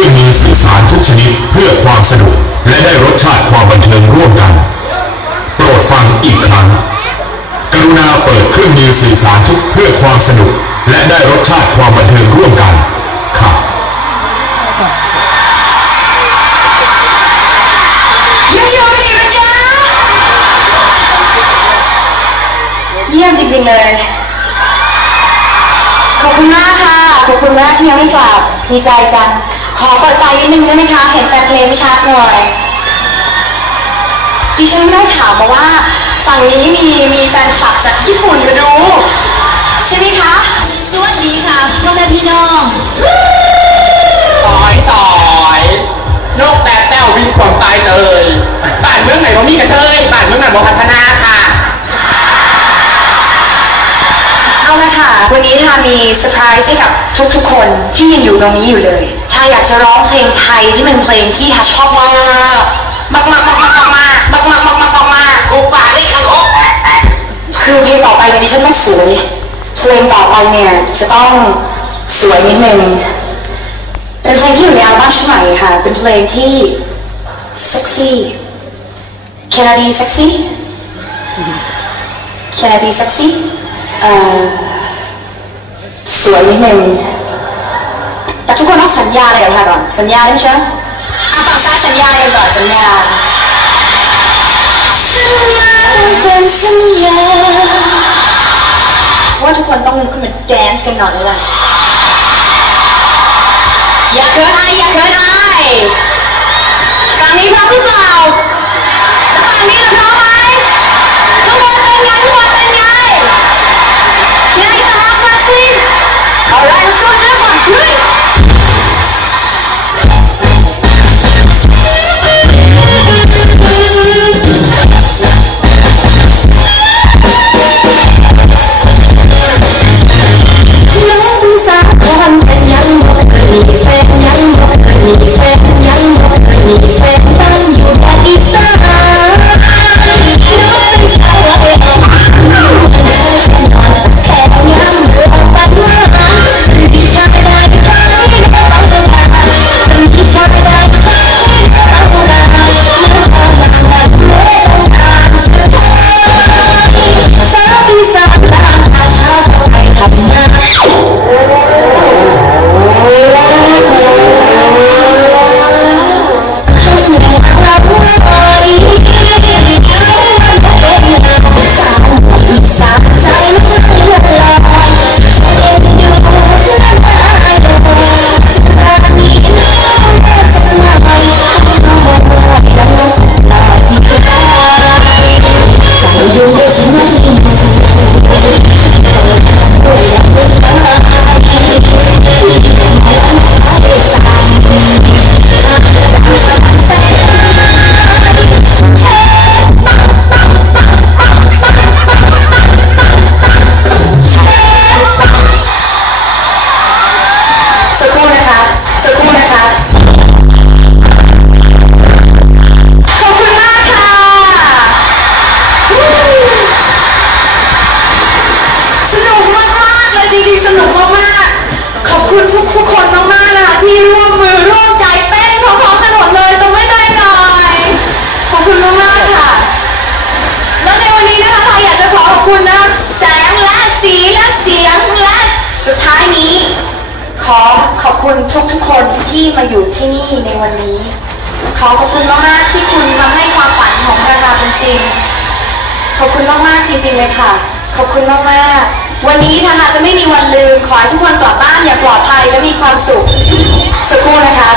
เความสนุกและได้รสชาติความบันเทิงร่วมกัน โปรดฟังอีกครั้ง กรุณาเปิดเครื่องมือสื่อสารทุกเพื่อความสนุกและได้รสชาติความบันเทิงร่วมกันค่ะยังอยู่กันอีกนะจ๊ะเยี่ยมจริงๆเลย ขอบคุณมากค่ะ ขอบคุณมากที่ยังไม่กลับดีใจจัง ขอเปิดไฟนิดนึงได้ไหมคะ เห็นแฟนเพลงไม่ชัดหน่อยดิฉันได้ข่าวมาว่าฝั่งนี้มีมีแฟนคลับจากญี่ปุ่นมาดู ใช่ไหมคะ สวัสดีค่ะพ่อแม่พี่น้องสอยสอยนกแต่แต้วบินขวางตายเลยบ้านเมืองไหนบ่มีกระเทยบ้านเมืองไหนบ่พัฒนาค่ะ เอาละค่ะ วันนี้ค่ะมีเซอร์ไพรส์ให้กับทุกๆคนที่ยังอยู่ตรงนี้อยู่เลยถ้าอยากจะร้องเพลงไทยที่เป็นเพลงที่ฮัชชอบมากมากมากมากมากมากมากมากมากมากมากมากมากอุปาได้คังคกคือเพลงต่อไปวันนี้ฉันต้องสวยเพลงต่อไปเนี่ยจะต้องสวยนิดนึงเป็นเพลงที่อยู่ในอัลบั้มชุดใหม่ค่ะ เป็นเพลงที่เซ็กซี่ Can I be sexy Can I be sexy เอ่สวยนิดนึง แต่ทุกคนต้องสัญญาอะไรกันค่ะก่อนสัญญาได้ไหมใช่ไหมอะฝั่งซ้ายสัญญาอะไรกันก่อนสัญญาเป็นสัญญาว่าทุกคนต้องลุกขึ้นมาแดนซ์กันหน่อยเลยอย่าเขินอายอย่าเขินอายฝั่งนี้พร้อมหรือเปล่าแล้วฝั่งนี้เร คุณทุกทุกคนมากๆนะคะที่ร่วมมือร่วมใจเต้นพร้อมๆกันหมดเลยตรงไม่ได้หน่อยขอบคุณมากๆค่ะ แล้วในวันนี้นะคะเราอยากจะขอขอบคุณนะแสงและสีและเสียงและสุดท้ายนี้ ขอขอบคุณทุกๆคนที่มาอยู่ที่นี่ในวันนี้ ขอขอบคุณมากๆที่คุณทำให้ความฝันของดาราเป็นจริง ขอบคุณมากๆจริงๆเลยค่ะ ขอบคุณมากๆ วันนี้นะคะจะไม่มีวันลืม ขอให้ทุกคนกลับบ้านอย่างปลอดภัยและมีความสุข สักครู่นะคะ